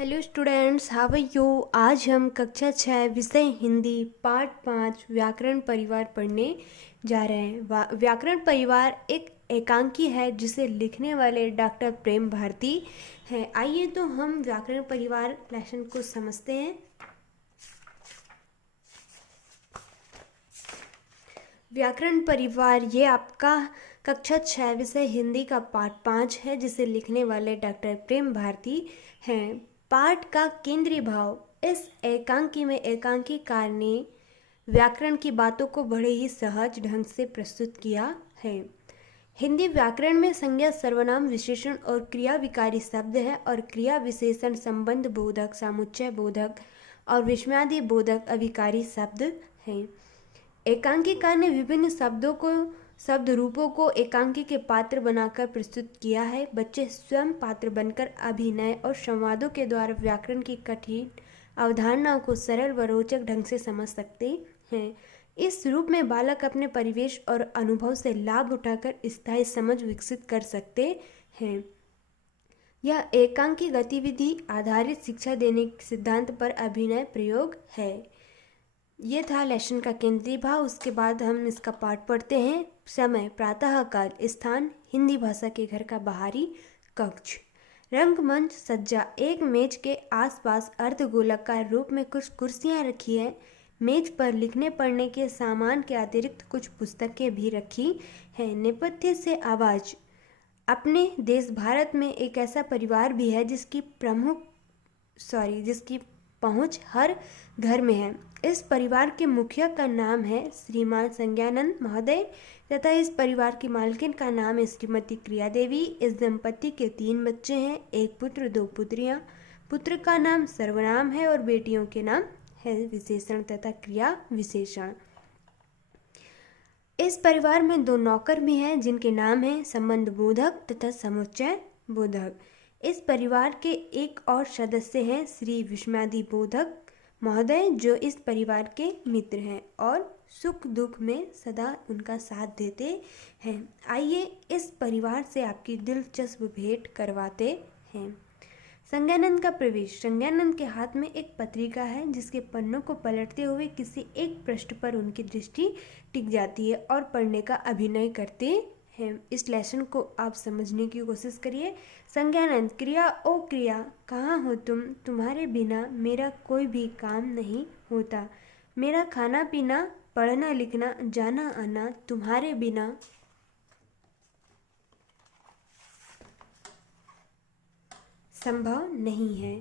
Hello students, how are you. आज हम कक्षा 6 विषय हिंदी पाठ 5 व्याकरण परिवार पढ़ने जा रहे हैं। व्याकरण परिवार एक एकांकी है जिसे लिखने वाले डॉक्टर प्रेम भारती हैं। आइए तो हम व्याकरण परिवार लेसन को समझते हैं। व्याकरण परिवार ये आपका कक्षा 6 विषय हिंदी का पाठ 5 है जिसे लिखने वाले डॉक्टर प्रेम भारती हैं। पाठ का केंद्रीय भाव। इस एकांकी में एकांकीकार ने व्याकरण की बातों को बड़े ही सहज ढंग से प्रस्तुत किया है। हिंदी व्याकरण में संज्ञा सर्वनाम विशेषण और क्रिया विकारी शब्द है और क्रिया विशेषण संबंध बोधक, समुच्चय बोधक और विस्मयादि बोधक अभिकारी शब्द हैं। एकांकीकार ने विभिन्न शब्द रूपों को एकांकी के पात्र बनाकर प्रस्तुत किया है। बच्चे स्वयं पात्र बनकर अभिनय और संवादों के द्वारा व्याकरण की कठिन अवधारणाओं को सरल व रोचक ढंग से समझ सकते हैं। इस रूप में बालक अपने परिवेश और अनुभव से लाभ उठाकर स्थायी समझ विकसित कर सकते हैं। यह एकांकी गतिविधि आधारित शिक्षा देने के सिद्धांत पर अभिनय प्रयोग है। ये था लेसन का केंद्रीय भाव। उसके बाद हम इसका पाठ पढ़ते हैं। समय प्रातःकाल, स्थान हिंदी भाषा के घर का बाहरी कक्ष, रंगमंच सज्जा, एक मेज के आसपास अर्धगोलाकार रूप में कुछ कुर्सियां रखी हैं। मेज पर लिखने पढ़ने के सामान के अतिरिक्त कुछ पुस्तकें भी रखी हैं। नेपथ्य से आवाज। अपने देश भारत में एक ऐसा परिवार भी है जिसकी पहुंच हर घर में है। इस परिवार के मुखिया का नाम है श्रीमान संज्ञानंद महोदय तथा इस परिवार की मालकिन का नाम है श्रीमती क्रिया देवी। इस दंपति के 3 बच्चे हैं, एक पुत्र 2 पुत्रियां। पुत्र का नाम सर्वनाम है और बेटियों के नाम है विशेषण तथा क्रिया विशेषण। इस परिवार में 2 नौकर भी हैं जिनके नाम हैं संबंध बोधक तथा समुच्चय बोधक। इस परिवार के एक और सदस्य हैं श्री विस्मयादि बोधक महोदय जो इस परिवार के मित्र हैं और सुख दुख में सदा उनका साथ देते हैं। आइए इस परिवार से आपकी दिलचस्प भेंट करवाते हैं। संज्ञानंद का प्रवेश। संज्ञानंद के हाथ में एक पत्रिका है जिसके पन्नों को पलटते हुए किसी एक पृष्ठ पर उनकी दृष्टि टिक जाती है और पढ़ने का अभिनय करते हैं। इस लेसन को आप समझने की कोशिश करिए। संज्ञानंद। क्रिया। ओ क्रिया, कहाँ हो तुम? तुम्हारे बिना मेरा कोई भी काम नहीं होता। मेरा खाना पीना, पढ़ना लिखना, जाना आना तुम्हारे बिना संभव नहीं है।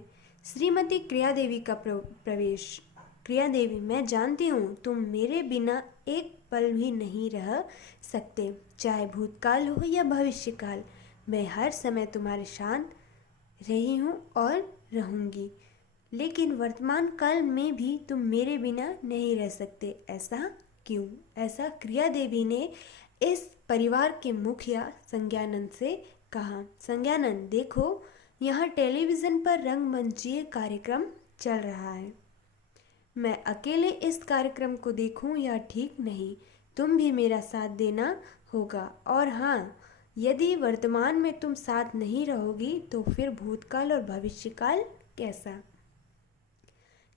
श्रीमती क्रिया देवी का प्रवेश। क्रिया देवी। मैं जानती हूँ तुम मेरे बिना एक पल भी नहीं रह सकते, चाहे भूतकाल हो या भविष्यकाल। मैं हर समय तुम्हारे साथ रही हूँ और रहूँगी, लेकिन वर्तमान काल में भी तुम मेरे बिना नहीं रह सकते। ऐसा क्यों? ऐसा क्रिया देवी ने इस परिवार के मुखिया संज्ञानंद से कहा। संज्ञानंद। देखो, यहाँ टेलीविज़न पर रंगमंचीय कार्यक्रम चल रहा है। मैं अकेले इस कार्यक्रम को देखूं यह ठीक नहीं। तुम भी मेरा साथ देना होगा। और हाँ, यदि वर्तमान में तुम साथ नहीं रहोगी तो फिर भूतकाल और भविष्यकाल कैसा?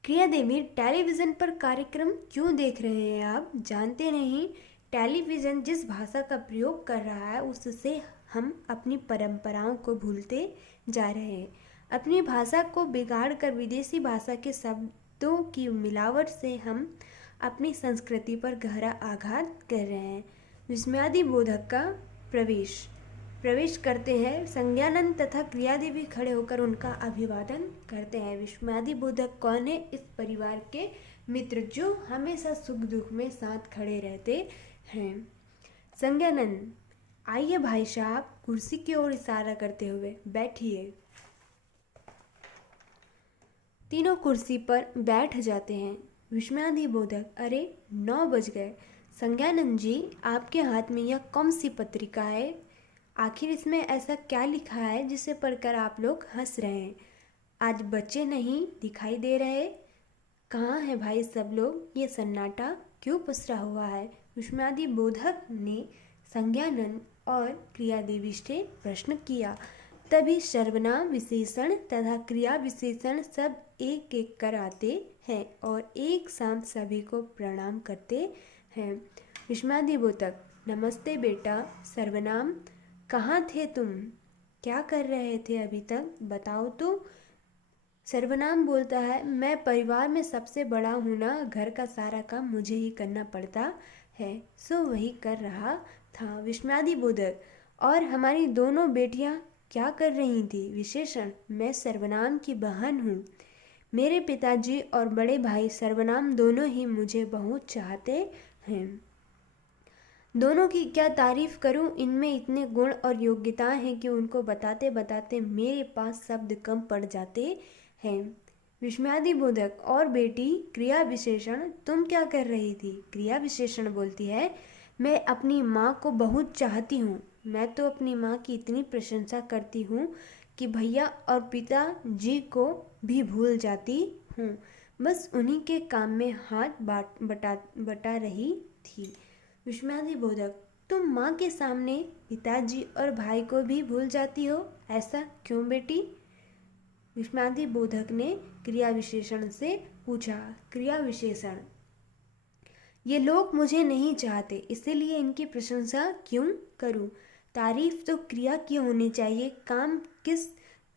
क्रिया देवी। टेलीविज़न पर कार्यक्रम क्यों देख रहे हैं आप? जानते नहीं, टेलीविज़न जिस भाषा का प्रयोग कर रहा है उससे हम अपनी परंपराओं को भूलते जा रहे हैं। अपनी भाषा को बिगाड़ कर विदेशी भाषा के शब्दों की मिलावट से हम अपनी संस्कृति पर गहरा आघात कर रहे हैं। विस्मयादि बोधक का प्रवेश करते हैं। संज्ञानंद तथा क्रिया देवी खड़े होकर उनका अभिवादन करते हैं। विस्मयादि बोधक कौन है? इस परिवार के मित्र जो हमेशा सुख दुख में साथ खड़े रहते हैं। संज्ञानंद। आइए भाई साहब, कुर्सी की ओर इशारा करते हुए बैठिए। तीनों कुर्सी पर बैठ जाते हैं। विस्मयादि बोधक। अरे 9 बज गए। संज्ञानंद जी, आपके हाथ में यह कौन सी पत्रिका है? आखिर इसमें ऐसा क्या लिखा है जिसे पढ़कर आप लोग हंस रहे हैं? आज बच्चे नहीं दिखाई दे रहे। कहाँ है भाई सब लोग? ये सन्नाटा क्यों पसरा हुआ है? विस्मयादि बोधक ने संज्ञानंद और क्रिया देवी से प्रश्न किया। तभी सर्वनाम विशेषण तथा क्रिया विशेषण सब एक एक कर आते हैं और एक साथ सभी को प्रणाम करते हैं। विस्मयादिबोधक: नमस्ते बेटा। सर्वनाम: कहाँ थे तुम, क्या कर रहे थे अभी तक, बताओ तो। सर्वनाम बोलता है, मैं परिवार में सबसे बड़ा हूँ ना, घर का सारा काम मुझे ही करना पड़ता है, सो वही कर रहा था। विस्मयादिबोधक: और हमारी दोनों बेटियाँ क्या कर रही थी। विशेषण: मैं सर्वनाम की बहन हूँ। मेरे पिताजी और बड़े भाई सर्वनाम दोनों ही मुझे बहुत चाहते हैं। दोनों की क्या तारीफ करूं, इनमें इतने गुण और योग्यताएं हैं कि उनको बताते बताते मेरे पास शब्द कम पड़ जाते हैं। विस्मयादिबोधक: और बेटी। क्रिया विशेषण: तुम क्या कर रही थी। क्रिया विशेषण बोलती है, मैं अपनी माँ को बहुत चाहती हूँ। मैं तो अपनी माँ की इतनी प्रशंसा करती हूँ कि भैया और पिताजी को भी भूल जाती हूँ। बस उन्हीं के काम में हाथ बटा रही थी। विस्मयादिबोधक: तुम माँ के सामने पिताजी और भाई को भी भूल जाती हो, ऐसा क्यों बेटी। विस्मयादिबोधक ने क्रिया विशेषण से पूछा। क्रिया विशेषण: ये लोग मुझे नहीं चाहते, इसीलिए इनकी प्रशंसा क्यों करूं। तारीफ तो क्रिया की होनी चाहिए। काम किस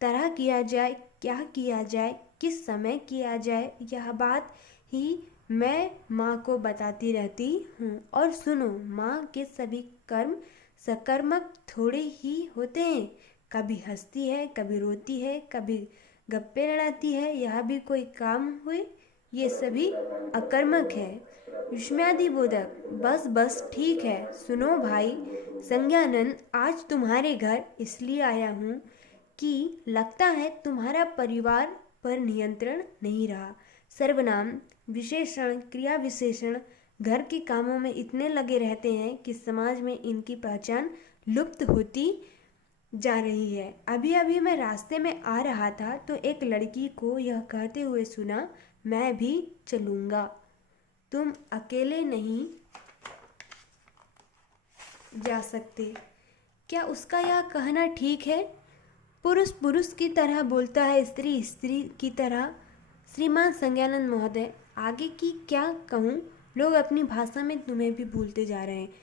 तरह किया जाए, क्या किया जाए, किस समय किया जाए, यह बात ही मैं माँ को बताती रहती हूँ। और सुनो, माँ के सभी कर्म सकर्मक थोड़े ही होते हैं। कभी हंसती है, कभी रोती है, कभी गप्पे लड़ाती है, यह भी कोई काम हुए, ये सभी अकर्मक है। विस्मयादिबोधक: बस बस ठीक है। सुनो भाई संज्ञानंद, आज तुम्हारे घर इसलिए आया हूँ कि लगता है तुम्हारा परिवार पर नियंत्रण नहीं रहा। सर्वनाम विशेषण क्रिया विशेषण घर के कामों में इतने लगे रहते हैं कि समाज में इनकी पहचान लुप्त होती जा रही है। अभी अभी मैं रास्ते में आ रहा था तो एक लड़की को यह कहते हुए सुना, मैं भी चलूँगा, तुम अकेले नहीं जा सकते। क्या उसका यह कहना ठीक है। पुरुष पुरुष की तरह बोलता है, स्त्री स्त्री की तरह। श्रीमान संज्ञानंद महोदय, आगे की क्या कहूँ, लोग अपनी भाषा में तुम्हें भी भूलते जा रहे हैं।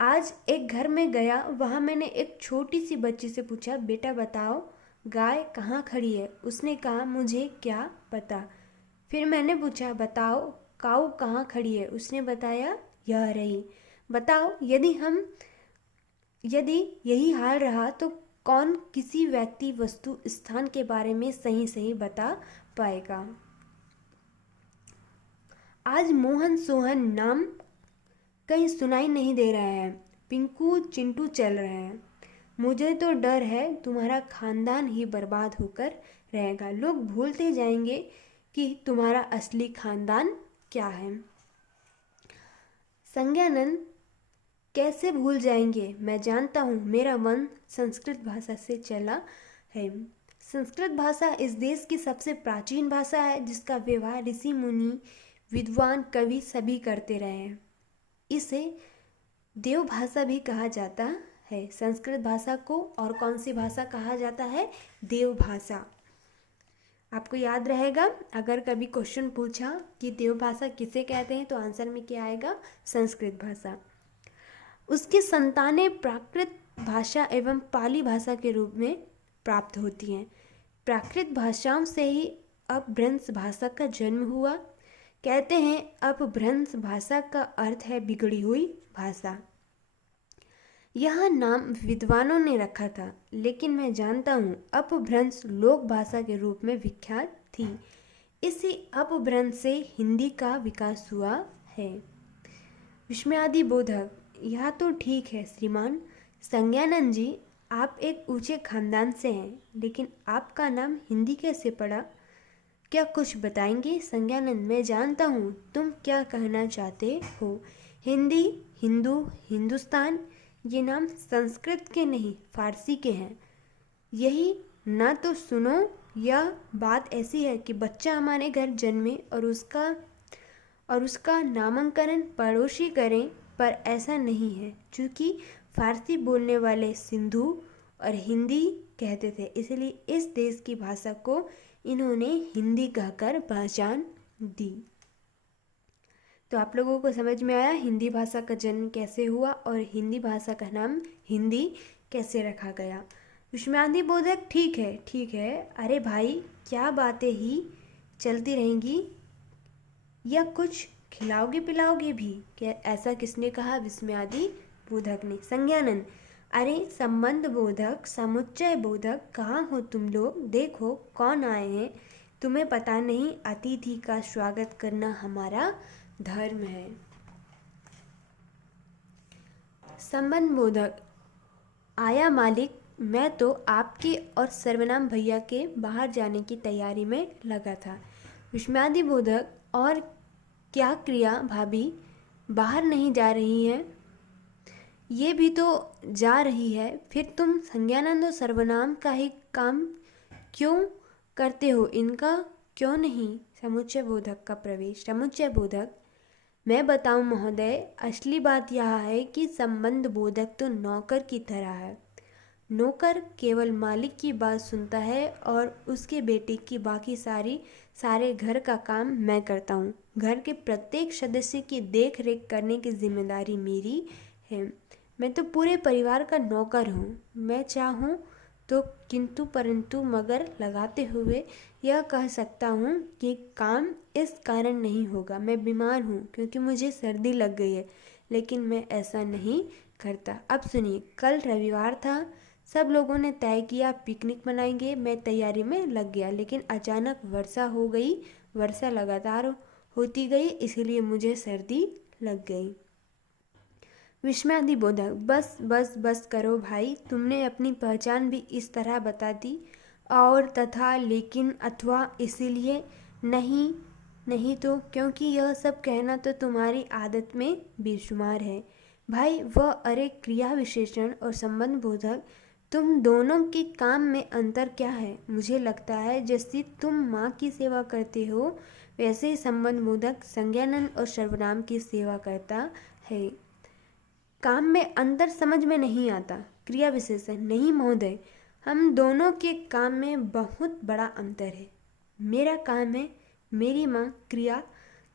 आज एक घर में गया, वहाँ मैंने एक छोटी सी बच्ची से पूछा, बेटा बताओ गाय कहाँ खड़ी है। उसने कहा, मुझे क्या पता। फिर मैंने पूछा, बताओ काऊ कहाँ खड़ी है। उसने बताया, यह रही। बताओ यदि यही हाल रहा तो कौन किसी व्यक्ति वस्तु स्थान के बारे में सही सही बता पाएगा। आज मोहन सोहन नाम कहीं सुनाई नहीं दे रहा है। पिंकू चिंटू चल रहे हैं। मुझे तो डर है तुम्हारा खानदान ही बर्बाद होकर रहेगा। लोग भूलते जाएंगे कि तुम्हारा असली खानदान क्या है। संज्ञानंद, कैसे भूल जाएंगे, मैं जानता हूँ, मेरा मन संस्कृत भाषा से चला है। संस्कृत भाषा इस देश की सबसे प्राचीन भाषा है, जिसका व्यवहार ऋषि मुनि विद्वान कवि सभी करते रहे हैं। इसे देव भाषा भी कहा जाता है। संस्कृत भाषा को और कौन सी भाषा कहा जाता है, देव भाषा। आपको याद रहेगा, अगर कभी क्वेश्चन पूछा कि देव भाषा किसे कहते हैं तो आंसर में क्या आएगा, संस्कृत भाषा। उसकी संतानें प्राकृत भाषा एवं पाली भाषा के रूप में प्राप्त होती हैं। प्राकृत भाषाओं से ही अपभ्रंश भाषा का जन्म हुआ। कहते हैं अपभ्रंश भाषा का अर्थ है बिगड़ी हुई भाषा। यह नाम विद्वानों ने रखा था, लेकिन मैं जानता हूँ अपभ्रंश लोक भाषा के रूप में विख्यात थी। इसी अपभ्रंश से हिंदी का विकास हुआ है। विस्मयादिबोधक: यह तो ठीक है श्रीमान संज्ञानंद जी, आप एक ऊंचे खानदान से हैं, लेकिन आपका नाम हिंदी कैसे पड़ा, क्या कुछ बताएंगे। संज्ञानंद: मैं जानता हूँ तुम क्या कहना चाहते हो। हिंदी, हिंदू, हिंदुस्तान, ये नाम संस्कृत के नहीं फारसी के हैं। यही ना तो सुनो, यह बात ऐसी है कि बच्चा हमारे घर जन्मे और उसका नामकरण पड़ोसी करें, पर ऐसा नहीं है। चूँकि फारसी बोलने वाले सिंधु और हिंदी कहते थे, इसलिए इस देश की भाषा को इन्होंने हिंदी कहकर पहचान दी। तो आप लोगों को समझ में आया हिंदी भाषा का जन्म कैसे हुआ और हिंदी भाषा का नाम हिंदी कैसे रखा गया। विस्मयादि बोधक ठीक है, अरे भाई क्या बातें ही चलती रहेंगी, या कुछ खिलाओगे पिलाओगे भी क्या? ऐसा किसने कहा? विस्मयादि बोधक ने। संज्ञानंद, अरे संबंध बोधक, समुच्चय बोधक, कहाँ हो तुम लोग? देखो कौन आए हैं, तुम्हें पता नहीं अतिथि का स्वागत करना हमारा धर्म है। संबंध बोधक, आया मालिक, मैं तो आपके और सर्वनाम भैया के बाहर जाने की तैयारी में लगा था। विस्मयादि बोधक, और क्या क्रिया भाभी बाहर नहीं जा रही है? ये भी तो जा रही है, फिर तुम संज्ञानंद और सर्वनाम का ही काम क्यों करते हो, इनका क्यों नहीं? समुच्चय बोधक का प्रवेश। समुच्चय बोधक, मैं बताऊं महोदय, असली बात यह है कि संबंध बोधक तो नौकर की तरह है। नौकर केवल मालिक की बात सुनता है और उसके बेटे की बाकी सारे घर का काम मैं करता हूँ। घर के प्रत्येक सदस्य की देख रेख करने की जिम्मेदारी मेरी है। मैं तो पूरे परिवार का नौकर हूँ। मैं चाहूँ तो किंतु परंतु मगर लगाते हुए यह कह सकता हूँ कि काम इस कारण नहीं होगा। मैं बीमार हूँ क्योंकि मुझे सर्दी लग गई है, लेकिन मैं ऐसा नहीं करता। अब सुनिए, कल रविवार था, सब लोगों ने तय किया पिकनिक मनाएंगे। मैं तैयारी में लग गया, लेकिन अचानक वर्षा हो गई। वर्षा लगातार होती गई, इसलिए मुझे सर्दी लग गई। विस्मयादि बोधक, बस बस बस करो भाई, तुमने अपनी पहचान भी इस तरह बता दी। और तथा लेकिन अथवा इसीलिए नहीं, नहीं तो क्योंकि यह सब कहना तो तुम्हारी आदत में बेशुमार है भाई। वह अरे क्रिया विशेषण और संबंध बोधक, तुम दोनों के काम में अंतर क्या है? मुझे लगता है जैसे तुम माँ की सेवा करते हो, वैसे ही संबंध बोधक संज्ञानंद और सर्वनाम की सेवा करता है। काम में अंतर समझ में नहीं आता। क्रिया विशेषण, नहीं महोदय, हम दोनों के काम में बहुत बड़ा अंतर है। मेरा काम है, मेरी माँ क्रिया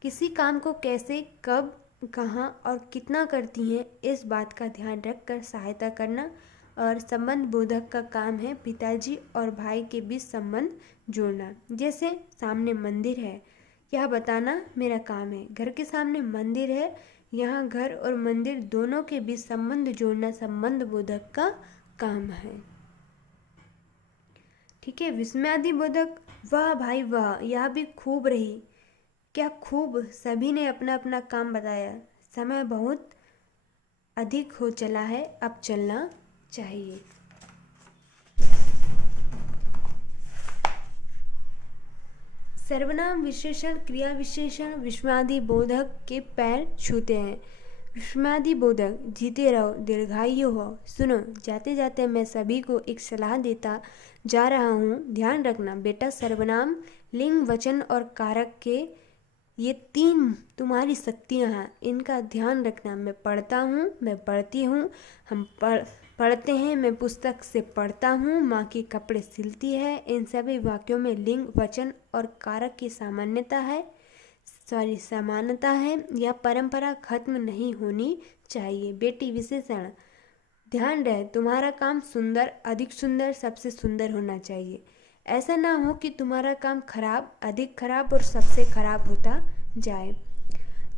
किसी काम को कैसे, कब, कहाँ और कितना करती हैं, इस बात का ध्यान रखकर सहायता करना। और संबंध बोधक का काम है पिताजी और भाई के बीच संबंध जोड़ना। जैसे सामने मंदिर है, यह बताना मेरा काम है। घर के सामने मंदिर है, यहाँ घर और मंदिर दोनों के बीच संबंध जोड़ना संबंध बोधक का काम है। ठीक है। विस्मयादि बोधक, वाह भाई वाह, यह भी खूब रही। क्या खूब? सभी ने अपना अपना काम बताया। समय बहुत अधिक हो चला है, अब चलना चाहिए। सर्वनाम विशेषण, क्रिया विशेषण विस्मयादि बोधक के पैर छूते हैं। विस्मयादि बोधक, जीते रहो, दीर्घायु हो। सुनो, जाते जाते मैं सभी को एक सलाह देता जा रहा हूँ। ध्यान रखना बेटा, सर्वनाम, लिंग, वचन और कारक के ये तीन तुम्हारी शक्तियाँ हैं, इनका ध्यान रखना। मैं पढ़ता हूँ, मैं पढ़ती हूँ, हम पढ़ते हैं, मैं पुस्तक से पढ़ता हूँ, माँ के कपड़े सिलती है। इन सभी वाक्यों में लिंग, वचन और कारक की समानता है। यह परंपरा खत्म नहीं होनी चाहिए। बेटी विशेषण, ध्यान रहे तुम्हारा काम सुंदर, अधिक सुंदर, सबसे सुंदर होना चाहिए। ऐसा ना हो कि तुम्हारा काम खराब, अधिक खराब और सबसे खराब होता जाए।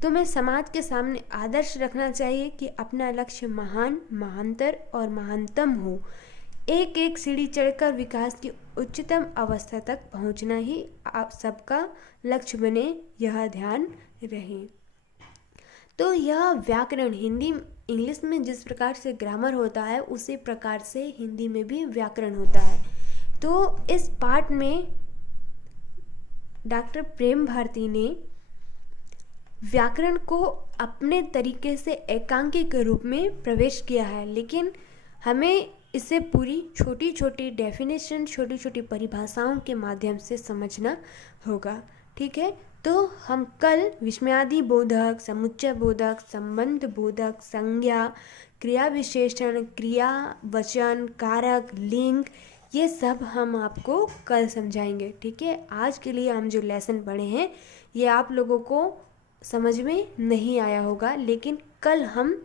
तुम्हें समाज के सामने आदर्श रखना चाहिए कि अपना लक्ष्य महान, महानतर और महानतम हो। एक एक सीढ़ी चढ़कर विकास की उच्चतम अवस्था तक पहुंचना ही आप सबका लक्ष्य बने, यह ध्यान रहे। तो यह व्याकरण, हिंदी इंग्लिश में जिस प्रकार से ग्रामर होता है, उसी प्रकार से हिंदी में भी व्याकरण होता है। तो इस पाठ में डॉक्टर प्रेम भारती ने व्याकरण को अपने तरीके से एकांकी के रूप में प्रवेश किया है, लेकिन हमें इसे पूरी छोटी छोटी डेफिनेशन, छोटी छोटी परिभाषाओं के माध्यम से समझना होगा। ठीक है, तो हम कल विस्मयादि बोधक, समुच्चय बोधक, संबंध बोधक, संज्ञा, क्रिया विशेषण, क्रिया, वचन, कारक, लिंग, ये सब हम आपको कल समझाएंगे। ठीक है, आज के लिए हम जो लेसन पढ़े हैं ये आप लोगों को समझ में नहीं आया होगा, लेकिन कल हम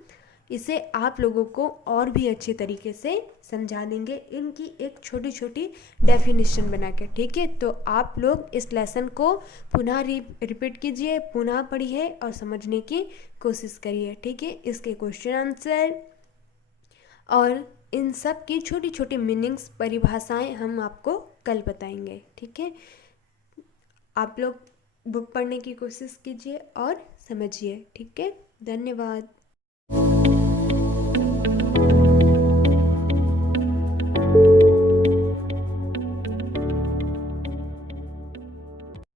इसे आप लोगों को और भी अच्छे तरीके से समझा देंगे, इनकी एक छोटी छोटी डेफिनेशन बना के। ठीक है, तो आप लोग इस लेसन को पुनः रिपीट कीजिए, पुनः पढ़िए और समझने की कोशिश करिए। ठीक है, इसके क्वेश्चन आंसर और इन सब की छोटी छोटी मीनिंग्स, परिभाषाएं हम आपको कल बताएंगे। ठीक है, आप लोग बुक पढ़ने की कोशिश कीजिए और समझिए। ठीक है, धन्यवाद।